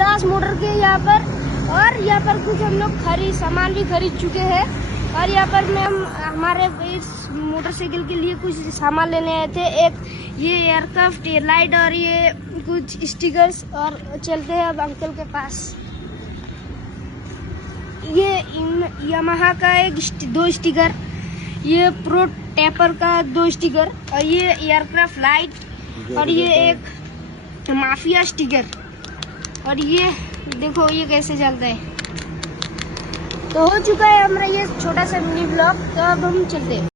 दास motor के यहाँ पर। और यहाँ पर कुछ हम लोग सामान भी खरीद चुके हैं। और यहाँ पर हम हमारे इस मोटरसाइकिल के लिए कुछ सामान लेने आए थे। एक ये एयरक्राफ्ट लाइट और ये कुछ स्टिकर्स। और चलते हैं अब अंकल के पास। ये यामाहा का दो स्टिकर, ये प्रो टेपर का 2 स्टिकर, और ये एयरक्राफ्ट लाइट, और ये एक माफिया स्टिकर। और ये देखो ये कैसे चलता है। तो हो चुका है हमारा ये छोटा सा मिनी ब्लॉग। तो अब हम चलते हैं।